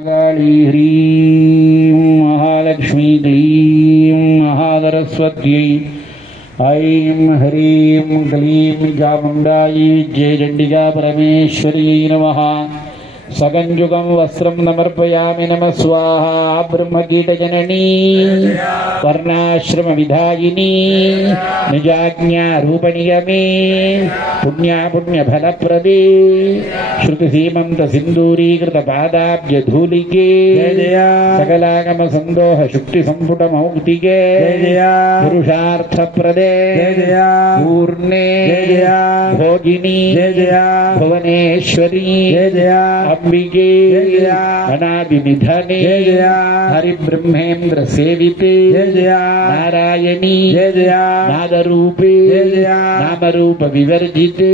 काली ह्रीं महालक्ष्मी क्लीं महासरस्वत्यै ऐं ह्रीं क्लीं चामुण्डायै विद्ये चण्डिका परमेश्वर्यै नमः। सगञ्जुगं वस्त्रं समर्पयामि नमः स्वाहा। ब्रह्मकीटजननी वर्णाश्रमविधायिनी निजाज्ञारूपणियमे पुण्यफलप्रदे श्रुतिसीमन्तसिन्दूरीकृतपादाब्जधूलिके सकलागमसन्दोहशुक्तिसम्पुटमौक्तिके पुरुषार्थप्रदे पूर्णे भोगिनी भुवनेश्वरी अंबिके अनादिनिधने हरिब्रह्मेन्द्र सेविते नारायणी नादरूपे नामरूप विवर्जिते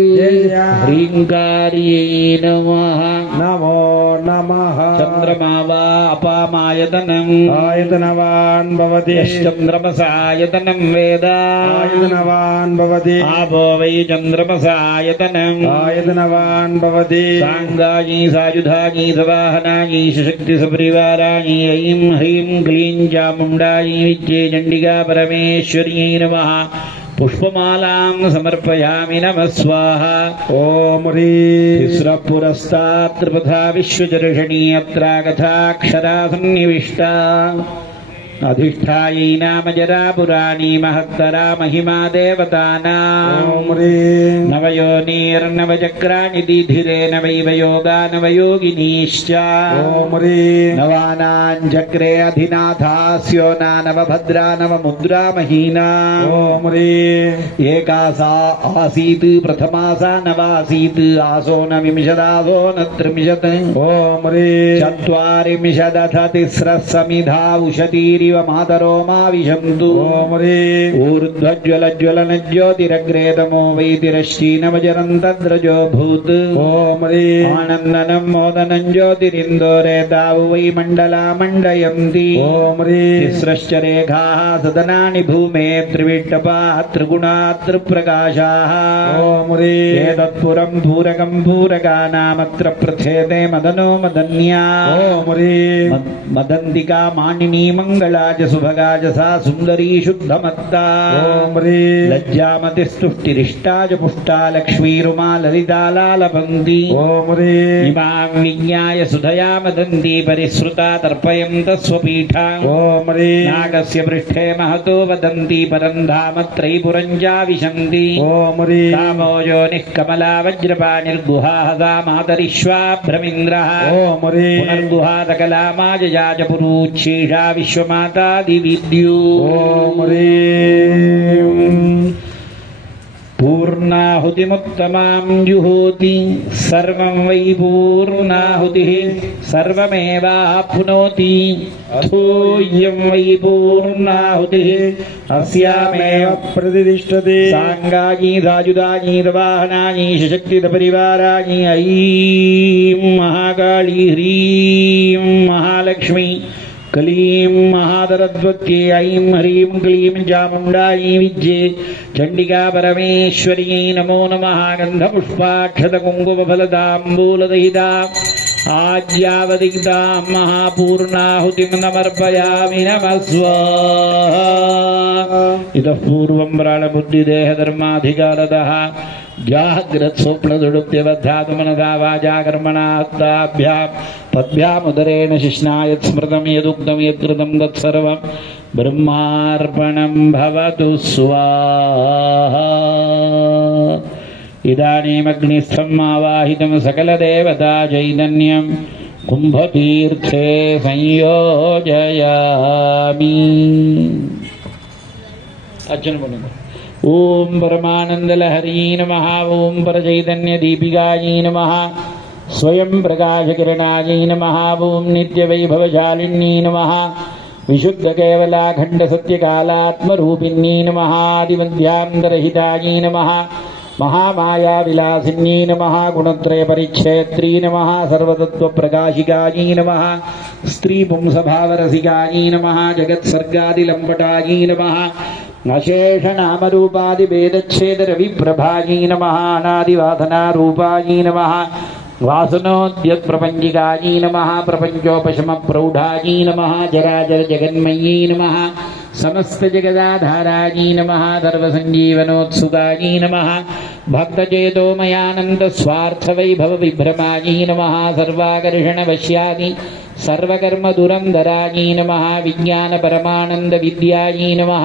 ह्रींकार्ये नमः। नमो नमः। चंद्रमा वा अपामायतनम् आयतनवान् भवति। चंद्रमसायतनं वेद आयतनवान् भवति। आपो वै चंद्रमसायतनम् आयतनवान् भवति। सांगायी सायुधायी सवाहनायी सशक्ति सपरिवारायी ऐं ह्रीं क्लीं चामुण्डायै विद्ये चण्डिका परमेश्वर्यै नमः। पुष्पमालां समर्पयामि नमः स्वाहा। ओम तिस्रः पुरस्तात् त्रिपथा विश्वदर्शनी अत्रागथाक्षरा सन्निविष्टा अधिष्ठायै नाम जरा पुराणी महत्तरा महिमा देवतानाम्। नवयोनिर्नवचक्राणि दीधिरे नवैव योगा नवयोगिनीश्च। नवानां चक्रे अधिनाथास्यो नवभद्रा नवमुद्रा महीना। एकासा आसीत् प्रथमासा नवासीत् आसो न विंशदासो न त्रिंशत्। चत्वारिंशदथ तिस्रः समिधा उशतीरिव मातरो मा विशन्तु। ऊर्ध्वज्वलज्वलन ज्योतिरग्रेतमो वैतिरश्चीनवजरन्तद्रजो भूत्। आनन्दनं मोदनं ज्योतिरिन्दोरे दावु वै मण्डला मण्डयन्ति। तिस्रश्च रेखाः सदनानि भूमे त्रिविष्टपा त्रिगुणा त्रिप्रकाशाः। एतत्पुरं पूरकं पूरकानामत्र प्रथेते मदनो मदन्या। मदन्तिका मानिनी मङ्गलाज सुभगाज सा सुन्दरी शुद्धमत्ता। लज्जामतिस्तुष्टिरिष्टाज पुष्टा लक्ष्मीरुमा ललिता लालपन्ति। इमां विज्ञाय सुधया मदन्ति परिसृता तर्पयन्तः स्वपीठा। नागस्य पृष्ठे महतो वदन्ति परं धाम त्रयीपुरं चाविशन्ति। कामोजोनिः कमला वज्रपाणिर्गुहाहसा मातरिश्वाभ्रमिन्द्रः। पुनर्गुहा सकला माजयाज पुरूच्छीषा विश्वमातादिविद्यु। पूर्णाहुतिमुत्तमां जुहोति सर्वं वै पूर्णाहुतिः सर्वमेवाप्नोति। अथोऽयं वै पूर्णाहुतिः अस्यामेव प्रतिष्ठते। सांगायी सायुधायी वाहनायी सशक्तिपरिवारायी ऐं महाकाली ह्रीं महालक्ष्मी क्लीं महासरस्वत्यै ऐं ह्रीं क्लीं चामुण्डायै विद्ये चण्डिका परमेश्वर्यै नमो नमः। गन्धपुष्पाक्षतकुङ्कुमफलताम्बूलदहिता आज्यावदितां महापूर्णाहुतिं समर्पयामि नमः स्वाहा। इतः पूर्वं प्राणबुद्धिदेहधर्माधिकारतः जाग्रत्स्वप्नदुडुप्त्यबद्धात्मनसा वाचा कर्मणा हस्ताभ्यां पद्भ्यामुदरेण शिश्नायत् स्मृतं यदुक्तं यत्कृतं तत्सर्वं ब्रह्मार्पणं भवतु स्वाहा। इदानीमग्निस्थम् आवाहितं सकलदेवता चैतन्यं कुम्भतीर्थे संयोजयामि। अर्जुन बोलो। ओम परमानंदलहरी नमः। ओम परचैतन्यदीपिकायै नमः। स्वयं प्रकाशकिरणायै नमः। ओम नित्यवैभवशालिन्यै नमः। विशुद्धकेवलाखण्डसत्यकालात्मरूपिण्यै नमः। आदिमध्यान्तरहितायै नमः। महामायाविलासिन्यै नमः। गुणत्रयपरिच्छेत्री नमः। सर्वतत्त्वप्रकाशिकायै नमः। स्त्रीपुंसभावरसिकायै नमः। जगत्सर्गादिलम्पटायै नमः। अशेषनामरूपादिभेदच्छेदरविप्रभायै नमः। अनादिवासनारूपायै नमः। वासुनोद्यत्प्रपञ्चिकायै नमः प्रपञ्चोपशमप्रौढायै नमः जराजरजगन्मय्यै नमः समस्तजगदाधारायै नमः सर्वसञ्जीवनोत्सुकायै नमः भक्तचेतोमयानन्दस्वार्थवैभवविभ्रमायै नमः सर्वाकर्षणवश्यादि सर्वकर्मदुरन्धरायै नमः विज्ञानपरमानन्दविद्यायै नमः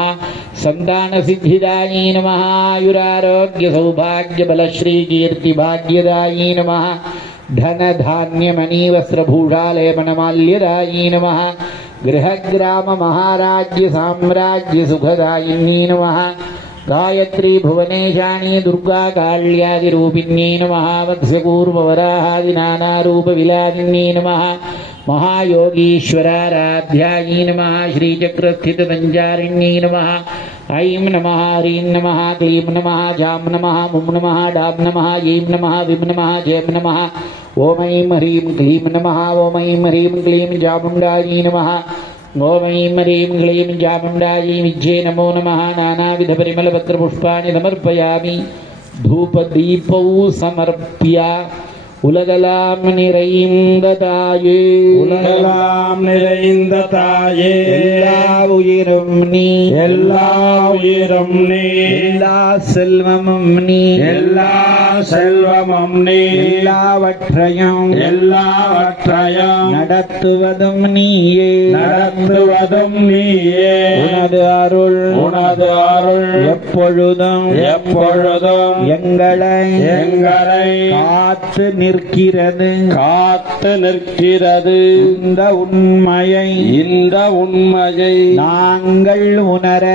सन्तानसिद्धिदायै नमः आयुरारोग्यबलश्रीकीर्तिभाग्यदायै नमः धनधान्यमणिवस्त्रभूषालयमणमाल्यदायै नमः गृहग्राममहाराज्यसाम्राज्यसुखदायिन्यै नमः गायत्री भुवनेशाणी दुर्गा काल्यादिरूपिण्यै नमः वत्स्यकूर्मवराहादिनानारूपविलादिन्यै नमः महायोगीश्वराराध्यायै नमः श्रीचक्रस्थितसञ्चारिण्यै नमः ऐं नमः ह्रीं नमः क्लीं नमः जां नमः मुं नमः डां नमः ऐं नमः विं नमः जैं नमः ॐ ऐं ह्रीं क्लीं नमः ॐ ऐं ह्रीं क्लीं चामुण्डायै नमः ॐ ऐं ह्रीं क्लीं चामुण्डायै विद्ये नमो नमः नानाविधपरिमलपत्रपुष्पाणि समर्पयामि धूपदीपौ समर्प्य உலகலாம் நிறைந்ததாயே உலகலாம் நிறைந்ததாயே எல்லா உயிரும் நீ எல்லா உயிரும் நீ எல்லா செல்வமும் நீ எல்லா செல்வமும் நீ எல்லாவற்றையும் நடத்துவதும் நீயே நடத்துவதும் நீயே உனது அருள் எப்பொழுதும் எங்களை காத்து நிற்கிறது இந்த உண்மையை நாங்கள் உணர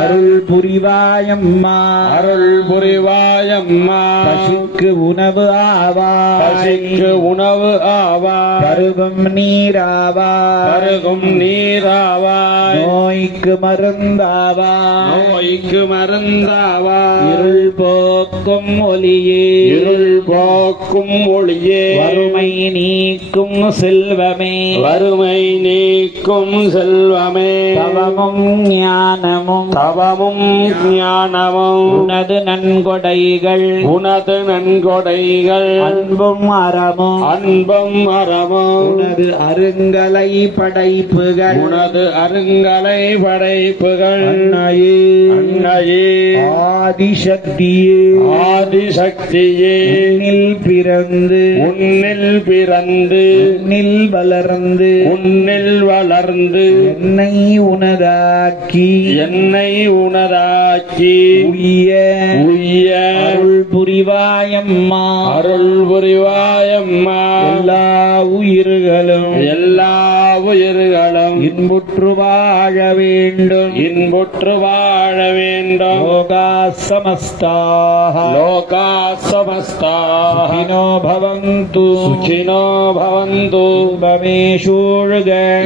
அருள் புரிவாயம்மா பசிக்கு உணவு ஆவாய் பருகும் நீராவாய் நோய்க்கு மருந்தாவாய் இருள் போக்கும் ஒளியே வறுமை நீக்கும் செல்வமே தவமும் ஞானமும் உனது நன்கொடைகள் அன்பும் அறமும் உனது அருங்கலை படைப்புகள் அன்னையே ஆதிசக்தியே உன்னில் பிறந்து உன்னில் வளர்ந்து என்னை உனதாக்கி உய்ய அருள் புரிவாயம்மா எல்லா உயிர்களும் இன்புற்று வாழ வேண்டும் லோகா சமஸ்தாஹ சுகினோ பவந்து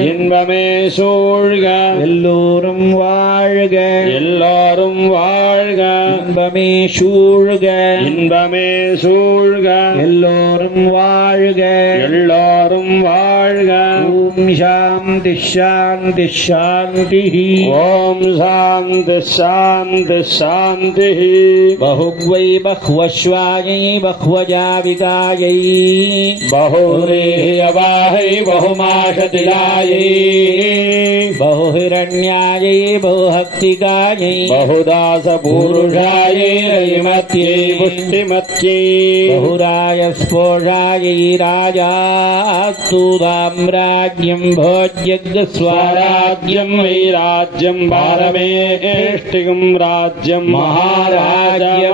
இன்பமே சூழ்க எல்லோரும் வாழ்க இன்பமே சூழ்க எல்லோரும் வாழ்க ஓம் சாந்தி சாந்தி சாந்தி ஓம் சாந்தி சாந்தி बहुवै बह्वश्वायै बह्वजाविकायै बहुरेहवाहै बहुमाशतिलायै बहुहिरण्यायै बहुहक्तिकायै बहुदासपूरुषायै रैमत्यै पुष्टिमत्यै बहुराय स्फोषायै राजास्तु साम्राज्यं भोज्यस्वराज्यं वैराज्यं भारमेष्टिकं राज्यं महाराजमाधिपत्यं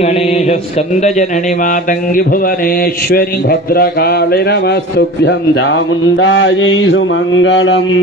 गणेशस्कन्दजननि मातङ्गि भुवनेश्वरि भद्रकाली नमस्तुभ्यं चामुण्डायै सुमङ्गलम्।